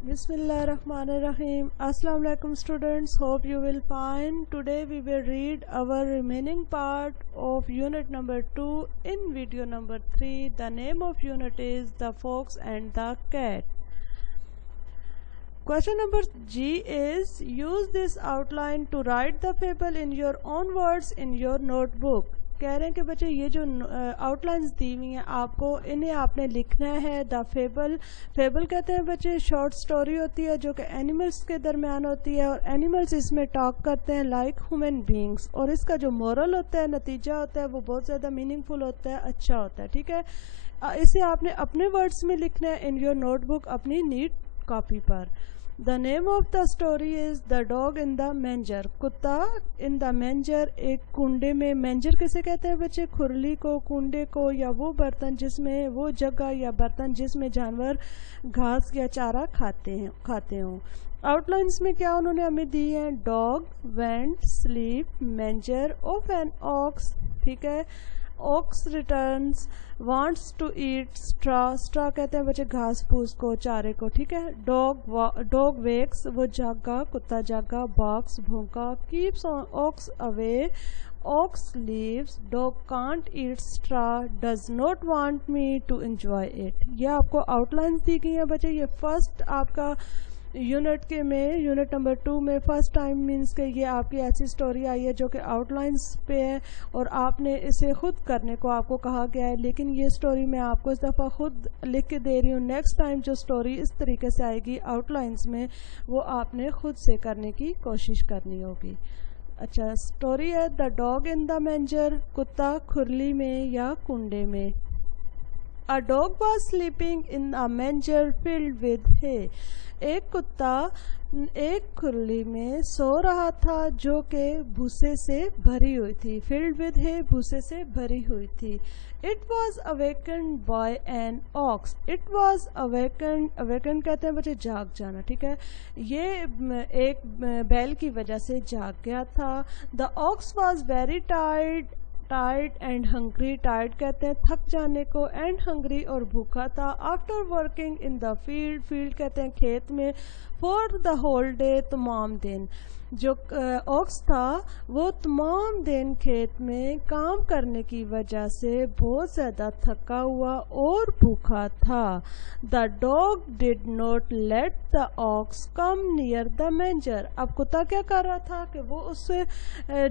Bismillahirrahmanirrahim. Assalamu alaikum students. Hope you will fine. Today we will read our remaining part of unit number 2 in video number 3. The name of unit is The Fox and the Cat. Question number G is use this outline to write the fable in your own words in your notebook. کہہ رہے ہیں کہ بچے یہ جو out lines دی ہوئی ہیں آپ کو انہیں آپ نے لکھنا ہے. دا فیبل کہتے ہیں بچے شارٹ سٹوری ہوتی ہے جو کہ اینیملز کے درمیان ہوتی ہے اور اینیملز اس میں ٹاک کرتے ہیں لائک ہیومن بینگس, اور اس کا جو مورل ہوتا ہے نتیجہ ہوتا ہے وہ بہت زیادہ میننگ فل ہوتا ہے, اچھا ہوتا ہے. ٹھیک ہے, اسے آپ نے اپنے ورڈز میں لکھنا ہے ان یور نوٹ بک اپنی نیٹ کاپی پر. The name of the story is The Dog in the Manger. کتا in the manger, ایک کنڈے میں. مینجر کسے کہتے ہیں بچے؟ کھرلی کو, کنڈے کو, یا وہ برتن جس میں, وہ جگہ یا برتن جس میں جانور گھاس یا چارہ کھاتے ہوں. آؤٹ لائنس میں کیا انہوں نے ہمیں دی ہیں؟ Dog went sleep manger of an ox. ٹھیک ہے, ox returns wants to eat straw کہتے ہیں بچے گھاس پھوس کو, چارے کو. ٹھیک ہے, ڈاگ ویکس وہ جاگا, کتا جاگا. باکس بھونکا. Keeps ox away, ox leaves. Dog can't eat straw, does not want me to enjoy it. یہ آپ کو آؤٹ لائنس دی گئی ہیں بچے. یہ فرسٹ آپ کا یونٹ یونٹ نمبر 2 میں فرسٹ ٹائم مینس کہ یہ آپ کی ایسی سٹوری آئی ہے جو کہ آؤٹ لائنس پہ ہے اور آپ نے اسے خود کرنے کو آپ کو کہا گیا ہے. لیکن یہ سٹوری میں آپ کو اس دفعہ خود لکھ کے دے رہی ہوں. نیکسٹ ٹائم جو سٹوری اس طریقے سے آئے گی آؤٹ لائنس میں وہ آپ نے خود سے کرنے کی کوشش کرنی ہوگی. اچھا, سٹوری ہے دا ڈاگ ان دا مینجر, کتا کھرلی میں یا کنڈے میں. A dog was sleeping in a manger filled with hay. ایک کتا ایک کھرلی میں سو رہا تھا جو کہ بھوسے سے بھری ہوئی تھی. filled with hay بھوسے سے بھری ہوئی تھی. It was awakened by an ox. It was awakened کہتے ہیں بچے جاگ جانا. ٹھیک ہے, یہ ایک بیل کی وجہ سے جاگ گیا تھا. The ox was very tired and hungry. Tired کہتے ہیں تھک جانے کو, اینڈ ہنگری اور بھوکا تھا. After working in the field کہتے ہیں کھیت میں. فور دا ہول ڈے تمام دن. جو اوکس تھا وہ تمام دن کھیت میں کام کرنے کی وجہ سے بہت زیادہ تھکا ہوا اور بھوکا تھا. The dog did not let the ox come near the manger. اب کتا کیا کر رہا تھا کہ وہ اس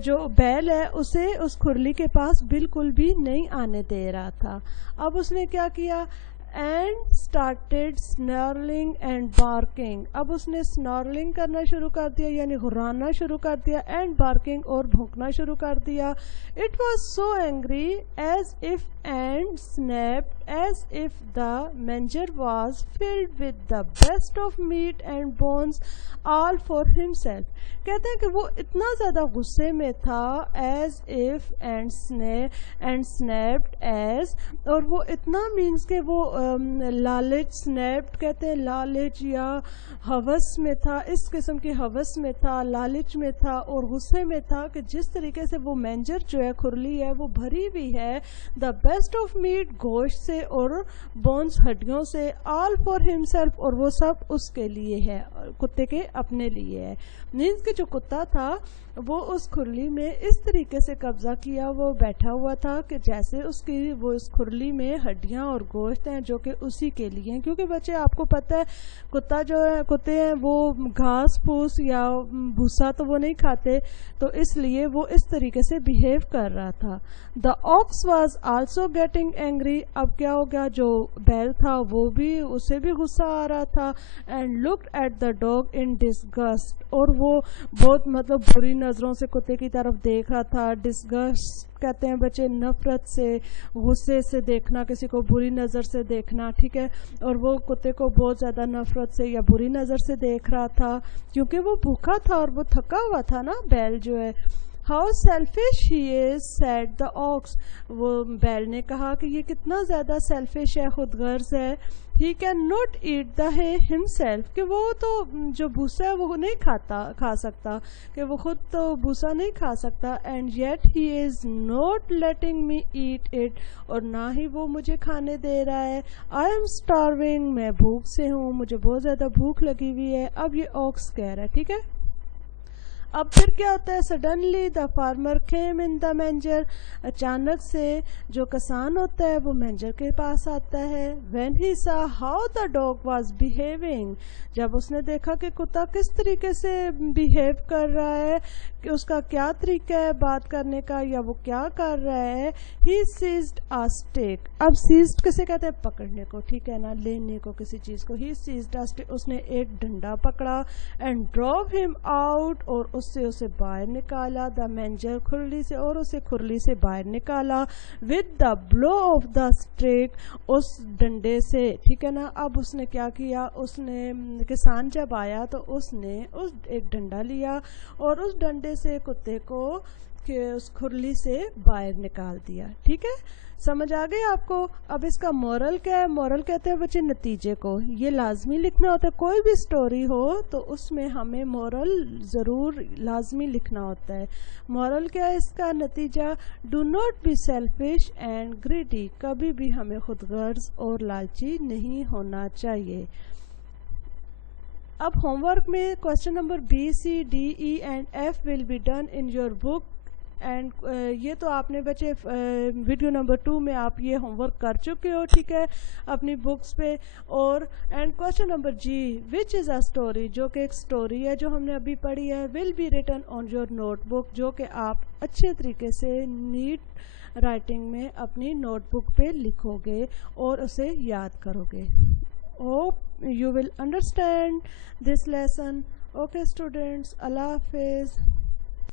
جو بیل ہے اسے اس کھرلی کے پاس بالکل بھی نہیں آنے دے رہا تھا. اب اس نے کیا کیا؟ And started snarling and barking. اب اس نے سنارلنگ کرنا شروع کر دیا یعنی غرانا شروع کر دیا, اینڈ بارکنگ اور بھونکنا شروع کر دیا. It was so angry as if and snapped as if the manger was filled with the best of meat and bones all for himself. کہتے ہیں کہ وہ اتنا زیادہ غصے میں تھا as if and snapped as, اور وہ اتنا مینس کہ وہ لالچ, سنیپڈ کہتے ہیں لالچ یا ہوس میں تھا, اس قسم کی ہوس میں تھا, لالچ میں تھا اور غصے میں تھا کہ جس طریقے سے وہ مینجر جو ہے کھرلی ہے وہ بھری ہوئی ہے دا بیسٹ آف میٹ گوشت سے اور بونس ہڈیوں سے, آل فار ہمسیلف اور وہ سب اس کے لیے ہے, کتے کے اپنے لیے ہے. مینس کہ جو کتا تھا وہ اس کھرلی میں اس طریقے سے قبضہ کیا, وہ بیٹھا ہوا تھا کہ جیسے اس کھرلی میں ہڈیاں اور گوشت ہیں جو کہ اسی کے لیے ہیں. کیونکہ بچے آپ کو پتہ ہے کتے ہیں وہ گھاس پھوس یا بھوسا تو وہ نہیں کھاتے, تو اس لیے وہ اس طریقے سے بیہیو کر رہا تھا. دا آکس واز آلسو گیٹنگ اینگری. اب کیا ہو گیا, جو بیل تھا وہ بھی اسے بھی غصہ آ رہا تھا. And looked at the dog in disgust, اور وہ بہت مطلب بری نظروں سے کتے کی طرف دیکھ رہا تھا. ڈسگسٹ کہتے ہیں بچے نفرت سے, غصے سے دیکھنا, کسی کو بری نظر سے دیکھنا. ٹھیک ہے, اور وہ کتے کو بہت زیادہ نفرت سے یا بری نظر سے دیکھ رہا تھا کیونکہ وہ بھوکا تھا اور وہ تھکا ہوا تھا نا بیل جو ہے. How selfish he is, said the ox. وہ بیل نے کہا کہ یہ کتنا زیادہ selfish ہے, خود غرض ہے. He cannot eat the hay himself, کہ وہ تو جو بھوسا ہے وہ نہیں کھا سکتا, کہ وہ خود تو بھوسا نہیں کھا سکتا. And yet he is not letting me eat it, اور نہ ہی وہ مجھے کھانے دے رہا ہے. I am starving, میں بھوک سے ہوں, مجھے بہت زیادہ بھوک لگی ہوئی ہے. اب یہ اوکس کہہ رہا ہے, ٹھیک ہے. اب پھر کیا ہوتا ہے, suddenly the farmer came in the manger, اچانک سے جو کسان ہوتا ہے وہ مینجر کے پاس آتا ہے. when he saw how the dog was behaving, جب اس نے دیکھا کہ کتا کس طریقے سے بیہیو کر رہا ہے, کہ اس کا کیا طریقہ ہے بات کرنے کا, یا وہ کیا کر رہا ہے. he seized a stick, اب seized کسے کہتے ہیں, پکڑنے کو, ٹھیک ہے نا, لینے کو کسی چیز کو. he seized a stick, اس نے ایک ڈنڈا پکڑا. and drove him out, اور اس سے اسے باہر نکالا. دا مینجر, کھرلی سے, اور اسے کھرلی سے باہر نکالا. with the blow of the stick, اس ڈنڈے سے, ٹھیک ہے نا. اب اس نے کیا کیا, اس نے, کسان جب آیا تو اس نے ایک ڈنڈا لیا اور اس ڈنڈے سے کتے کو اس کھرلی سے باہر نکال دیا. ٹھیک ہے, سمجھ آ گئی آپ کو. اب اس کا مورل کیا ہے, مورل کہتے ہیں بچے نتیجے کو. یہ لازمی لکھنا ہوتا ہے, کوئی بھی سٹوری ہو تو اس میں ہمیں مورل ضرور لازمی لکھنا ہوتا ہے. مورل کیا ہے اس کا نتیجہ, do not be selfish and greedy, کبھی بھی ہمیں خود غرض اور لالچی نہیں ہونا چاہیے. اب ہوم ورک میں question number B, C, D, E and F will be done in your book. And یہ تو آپ نے بچے ویڈیو نمبر 2 میں آپ یہ ہوم ورک کر چکے ہو, ٹھیک ہے, اپنی بکس پہ. اور and question number G, which is a story, جو کہ ایک اسٹوری ہے جو ہم نے ابھی پڑھی ہے, will be written on your notebook, جو کہ آپ اچھے طریقے سے نیٹ رائٹنگ میں اپنی نوٹ بک پہ لکھو گے اور اسے یاد کرو گے. Hope you will understand this lesson. Okay students, Allah Hafiz.